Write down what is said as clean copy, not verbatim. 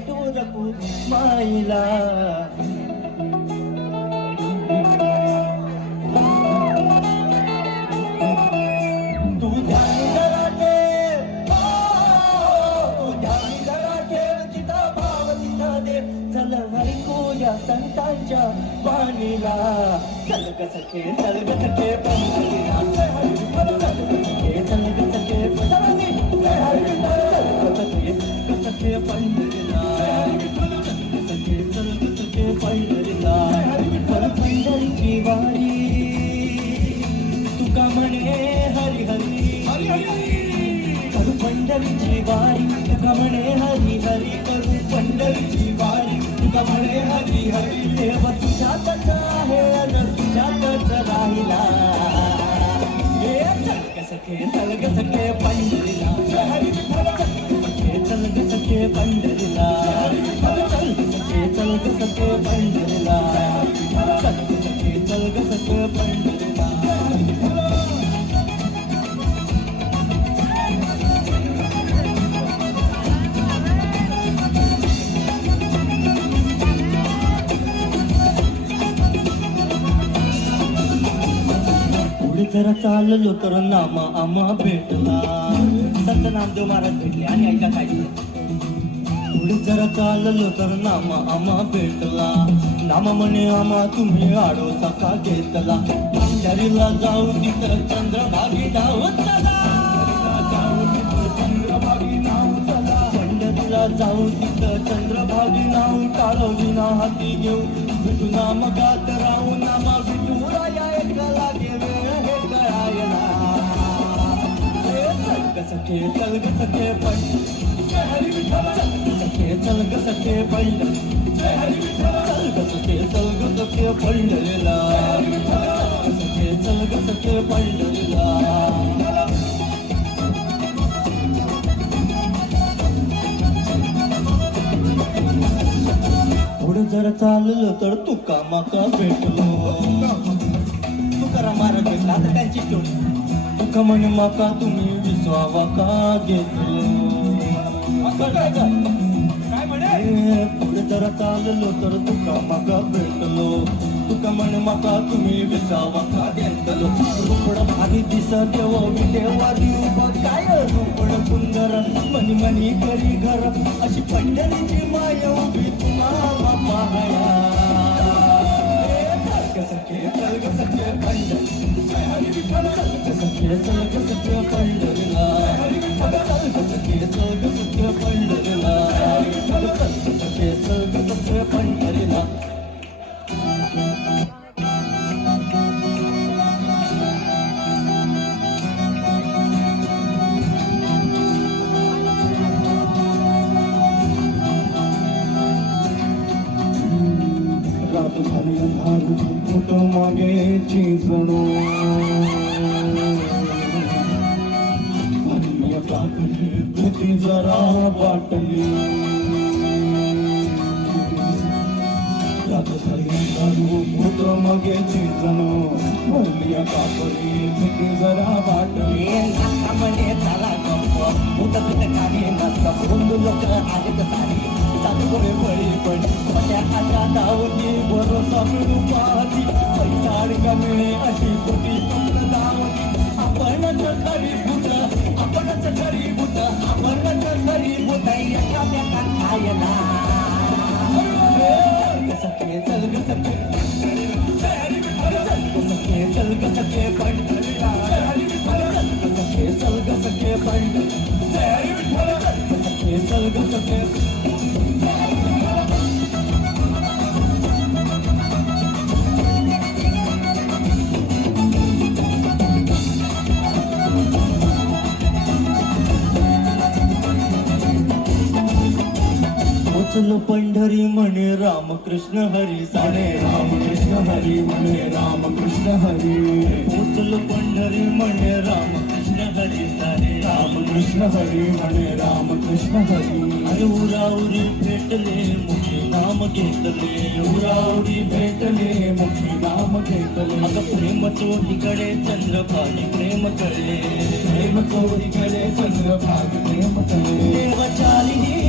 विटू नको माईला. तू ध्यान जरा ठेव, तू ध्यान जरा ठेव, जिथं भाव तिथं देव. चल ऐकूया संतांच्या वाणीला. चल ग सखे, चल ग सखे पंढरीला. चल ग सखे, चल ग सखे पंढरीला. सखे पंढरीला. चल ग सखे पंढरीला. पंढरीची वारी तुका म्हणे हरी हरी. करू पंढरीची वारी तुका म्हणे हरी हरी. करू पंढरीची वारी तुका म्हणे हरी हरी. देव तुझ्यातच आहे अन तुझ्यातच राहिला. हे चल ग सखे, चल ग सखे पंढरीला. चल ग सखे पंढरीला. चल ग सखे, चल ग सखे पंढरीला. चल ग सखे, चल ग सखे पंढरीला. जरा चाललो तर नामा आम्हा भेटला. संत नामदेव महाराज भेटले आणि ऐका काय पुढे जरा चाललो तर नामा आम्हा भेटला. नामा म्हणे आम्हा तुम्ही आडोसा का घेतला. पंढरीला जाऊ तिथं चंद्रभागी नाव चला. चंद्रभागी नाव चला. पंढरीला जाऊ तिथं चंद्रभागी नाव. काळोजी ना हाती घेऊ विठू नाम गात राहू. नामा विठू राया ऐका लागे सखे. चल ग सखे पंढरीला. सखे चल ग सखे पंढरीला. चल ग सखे, चल ग सखे पंढरीला. सखे चल ग सखे पंढरीला. पुढे जर चाललं तर तुका माका भेटलो. तुकाराम महाराज भेटला आता त्यांची टोळी. तुका म्हणे माका तुम्ही विसवावा का घेतलो. काय म्हणे पुढे जरा चाललो तर तुका माका भेटलो. तुका म्हणे माका तुम्ही विसावा का घेतलो. रुपड भारी दिसत देवा विटेवा देऊ. काय रुपड सुंदर मनी मनी करी घर. अशी पंढरीची माय उभी तुम्हाला पाहाया. सखे चल ग सखे पंढरीला. सखे चल ग सखे पंढरीला. चल ग सखे, चल ग सखे पंढरीला. सखे चल ग सखे पंढरीला. झाली अंधार मागे चिजणू. भीती जरा वाटली. झाली अंधार मागे चिजणू. भरली कापडी भीती जरा वाटली. म्हणजे झाला गप्प उठत काही नसतं. बंधू लोक आले सारी सातपुरे फळी पण त्या आता दावती भरोसा मिळू पाहती. पैसा अडका मिळे अशी खोटी स्वप्न दावती. आपणच गरीबूत, आपणच गरीबूत, आपणच गरीबूत. एकामेका खायला. सखे चल ग सखे. सखे चल ग सखे पंढरीला. सखे चल ग सखे पंढरीला. सखे चल ग सखे. पोचलो पंढरी म्हणे रामकृष्ण हरी साने. रामकृष्ण हरी म्हणे रामकृष्ण हरी. पोचलो पंढरी म्हणे रामकृष्ण हरी साने. रामकृष्ण हरी म्हणे रामकृष्ण हरी. अरे उराउरी भेटले मुखी नाम घेतले. उराउरी भेटले मुखी नाम घेतले. आता प्रेम चोहीकडे चंद्रभागी प्रेम कळले. प्रेम चोहीकडे चंद्रभागी प्रेम कळले. देव चाली